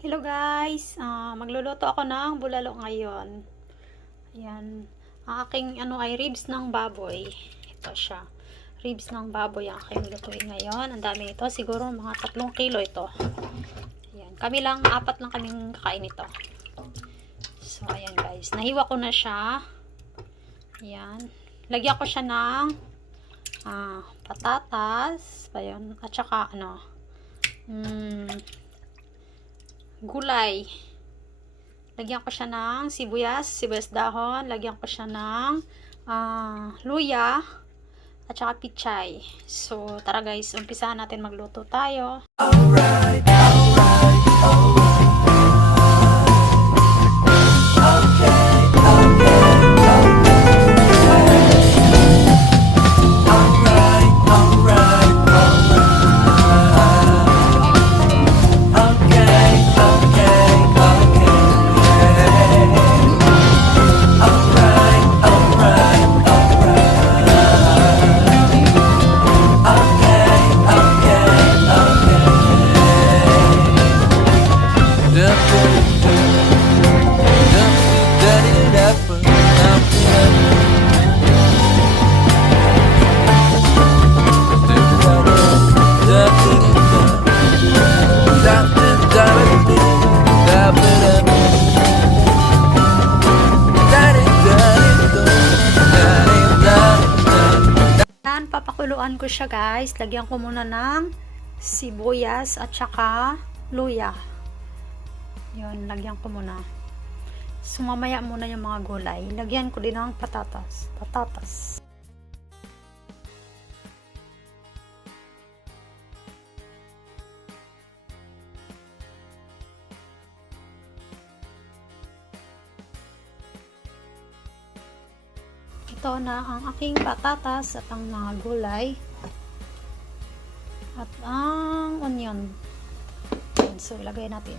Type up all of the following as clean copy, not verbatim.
Hello guys, magluluto ako ng bulalo ngayon. Ayan, ang aking ay ribs ng baboy. Ito siya, ribs ng baboy ang aking lutuin ngayon. Ang dami ito, siguro mga 3 kilo ito. Ayan, apat lang kaming kakain ito. So ayan guys, nahiwa ko na siya. Ayan, lagyan ko siya ng patatas, ayun, at saka gulay. Lagyan ko siya ng sibuyas dahon. Lagyan ko siya ng luya at saka pichay. So, tara guys, umpisahan natin magluto tayo. Alright, alright, alright. Okay, okay, okay. Alright, alright, alright. Okay, okay, okay. Alright, alright, alright. Okay, okay, okay. Yan, papakuluan ko siya guys. Lagyan ko muna ng sibuyas at saka luya. Yun, lagyan ko muna. Sumamaya muna yung mga gulay. Lagyan ko din ng patatas. Ito na ang aking patatas at ang mga gulay. At ang onion. Yan, so ilagay natin.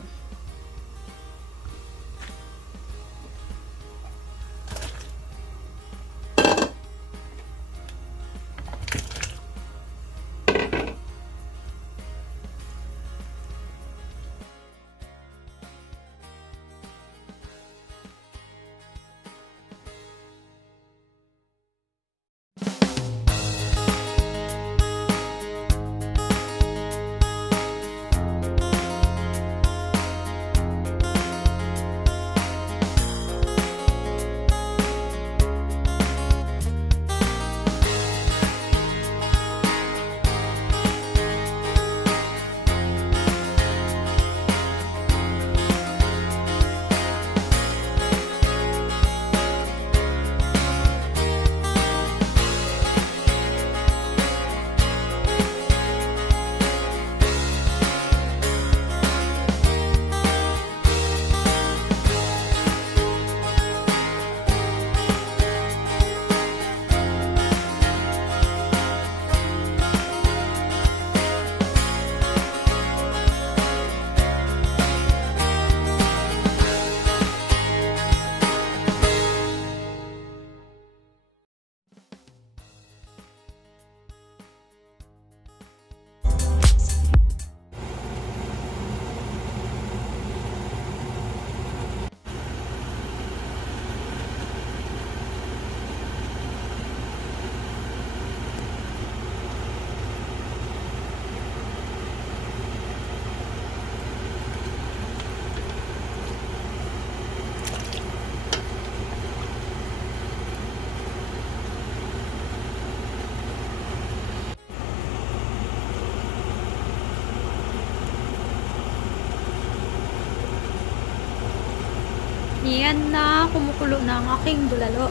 Yan na, kumukulo na ang aking bulalo.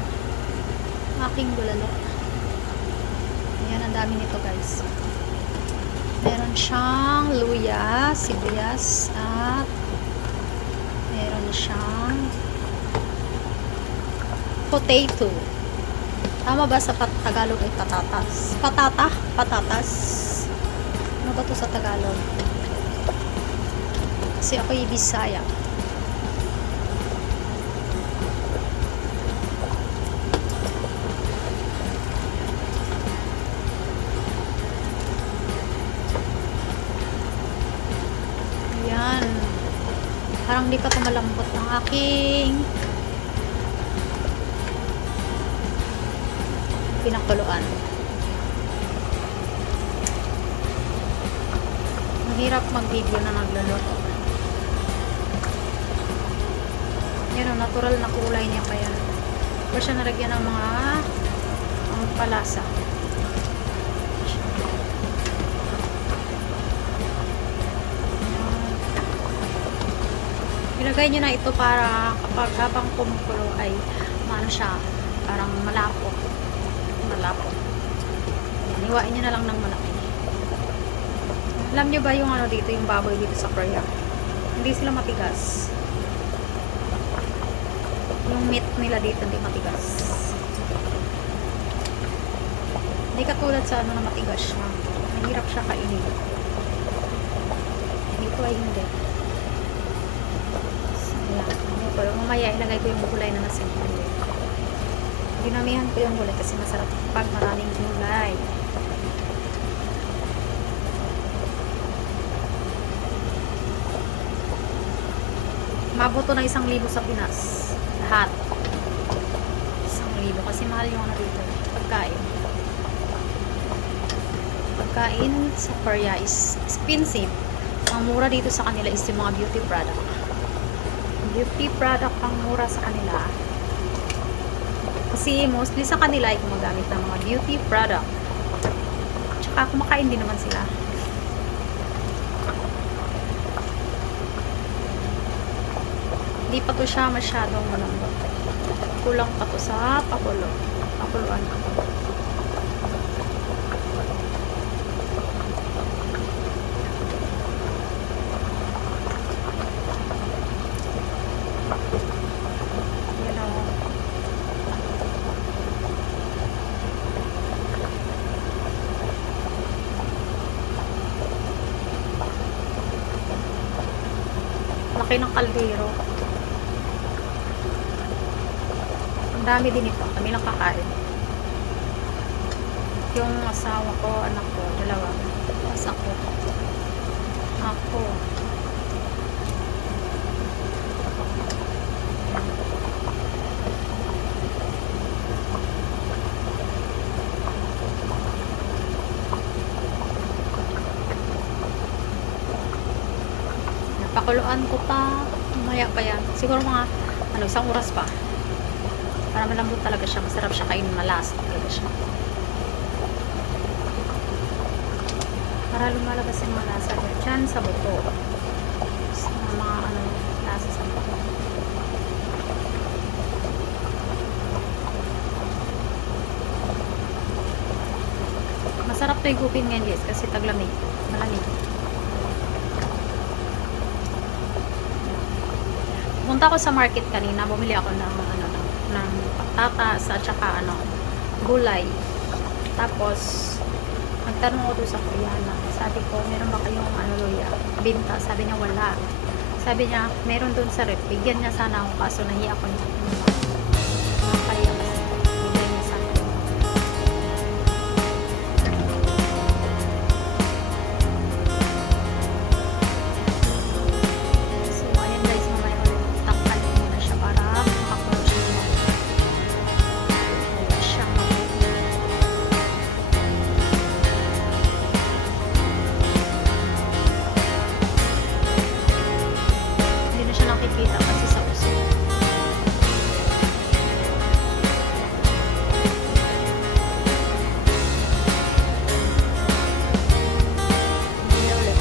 Ayan, ang dami nito guys. Meron siyang luya, sibuyas, at meron siyang potato. Tama ba sa Tagalog ay patatas? Patatas. Ano ba to sa Tagalog? Kasi ako ay Bisaya. Parang di pa tumalambot ng aking pinakuluan. Mahirap mag-video na nagluluto. Yan o, natural na kulay niya pa yan. O siya nalagyan ng mga palasa. Ilagay nyo na ito para kapag habang kumukulo ay maano siya, parang malapot. Yan, iwain nyo na lang ng malaki. Alam nyo ba yung ano dito, yung baboy dito sa Korea? Hindi sila matigas. Yung meat nila dito hindi matigas. Hindi katulad sa ano na matigas siya. Mahirap siya kainin. Dito ay hindi. Pero mamaya ilagay ko yung gulay na nasa gulay. Dinamihan ko yung gulay kasi masarap pag maraming gulay. Mabuto na 1,000 sa Pinas. Lahat. 1,000 kasi mahal yung ano dito. Pagkain. Pagkain sa Korea is expensive. Ang mura dito sa kanila is yung mga beauty product. Beauty product ang mura sa kanila kasi mostly sa kanila ay gumagamit ng mga beauty product, tsaka kumakain din naman sila. Hindi pa to siya masyadong malambot, kulang pa to sa pakuluan. Laki ng kaldero. Ang dami din ito. Kami lang kakain. Yung asawa ko, anak ko, dalawa. Tapos ako. Pakuluan ko pa. Mamaya pa yan. Siguro mga 1 oras pa. Para malambot talaga siya. Masarap siya kainin. Malas talaga siya. Para lumalabas yung mga lasa dyan sa buto. Sa mga lasa sa buto. Masarap to higupin ngayon guys kasi taglamig. Malamig. Punta ako sa market kanina, bumili ako ng patatas at saka gulay. Tapos nagtanong ako doon sa Koreana. Sabi ko, meron ba kayong luya? Binta. Sabi niya wala. Sabi niya, meron doon sa rep. Bigyan niya sana ako kaso nahiya ako niya. Kaya kasi bigyan niya sana. So ayan guys, mamaya ulit takpan ko muna siya para makakulo siya. Ayan siya. Hindi na siya nakikita kasi sa uso. Hindi ulit.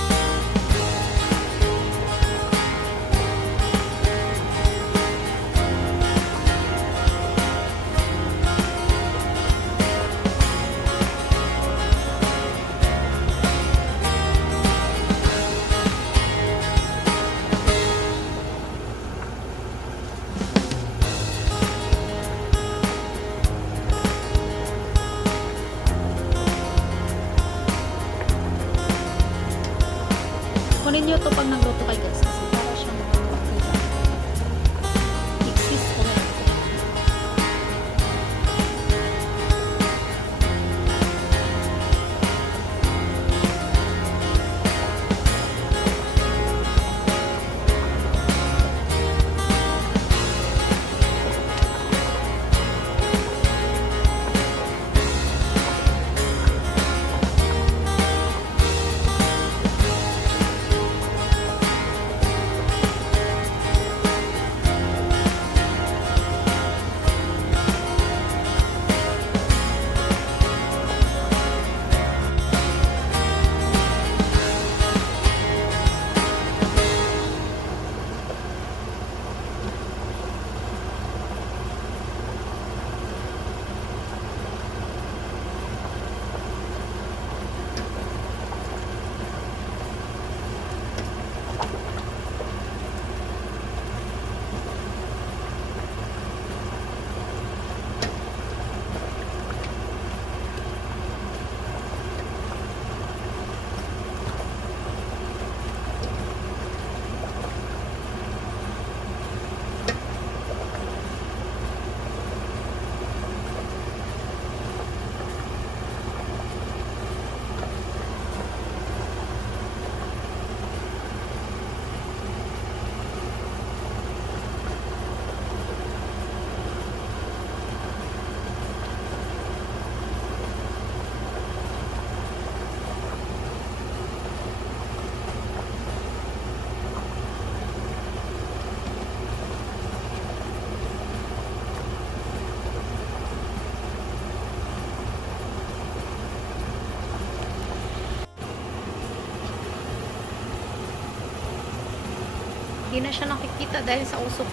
Hindi na siya nakikita dahil sa usok.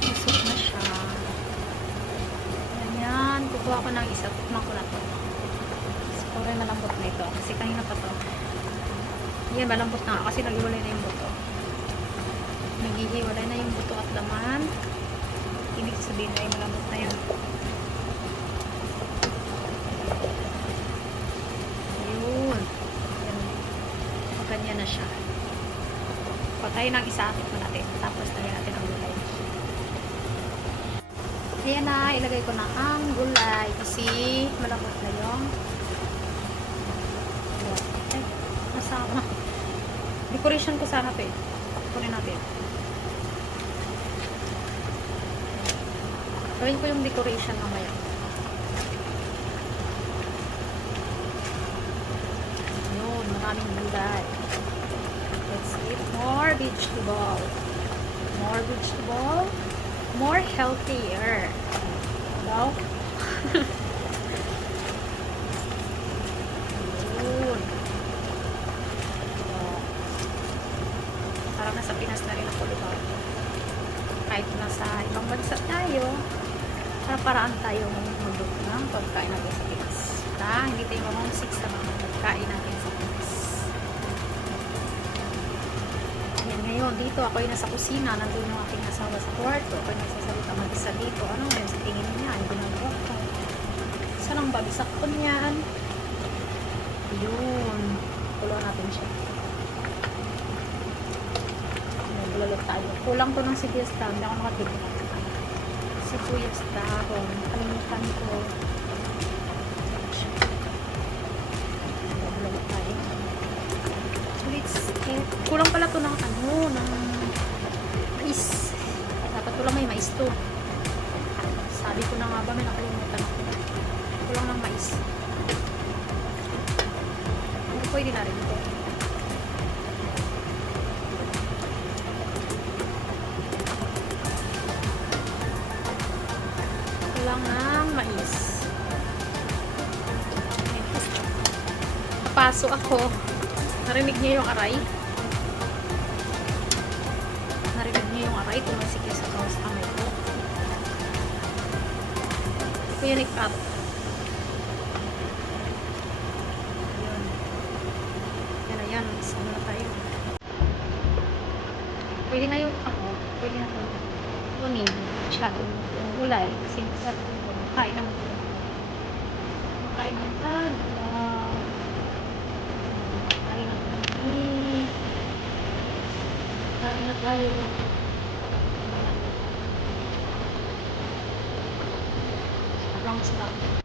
Usok na siya. Ayan, kukuha ko ng isa. Tukman ko na to. Siguro malambot na ito. Kasi kanina pa to. Yan, malambot na kasi naghiwalay na yung buto. Naghihiwalay na yung buto at laman. Ibig sabihin na yung malambot na yan. Ayun. Yan. Ganyan na siya. Patayin ng isa, tikman natin. Tapos lagyan natin ang gulay. Ayan na, ilagay ko na ang gulay. Kasi malambot na yung ay, nasama. Decoration ko sana ito eh. Kunin natin. Gawin ko yung decoration mamaya. Yun, maraming gulay. Let's eat more vegetable. More vegetable. More healthier. Hello? Yun. Parang nasa Pinas na rin ako, diba? Kahit nasa ibang bansa tayo, paraan tayo magluto ng pagkain natin sa Pinas. Hindi tayo mamamsik sa mga pagkain natin sa Pinas. Ayan, ngayon, dito ako yung nasa kusina, nandun yung aking asawa sa kwarto, ako yung nagsasalita mag-isa dito. Ano ngayon sa tingin niya? Ang ginagawa ko. Saan ang babisak ko niyan? Yun. Tuloan natin siya. Naglalot tayo. Kulang to ng sibuyas dahon. Hindi ako nakatigil. Sibuyas dahon. Kalimutan ko. Naglalot tayo. Let's eat. Kulang pala to ng ano, ng mais. Dapat kulang may mais to. Sabi ko na nga ba, may nakalimutan ako. Kulang ng mais. Ano pwede na rin ito? Kulang ng mais. Paso ako. Narinig niyo yung aray? Narinig niyo yung aray? Tumasikip sa kawas kamay ko. Ito yung ikat. Ayan. Yan, ayan. Sama na tayo. Pwede na yung ako. Pwede na ito. Kunin. Masyado. Yung gulay. Kasi masarap ito. Makain naman ito. Makain naman ito. Kain na tayo. Sobrang sarap.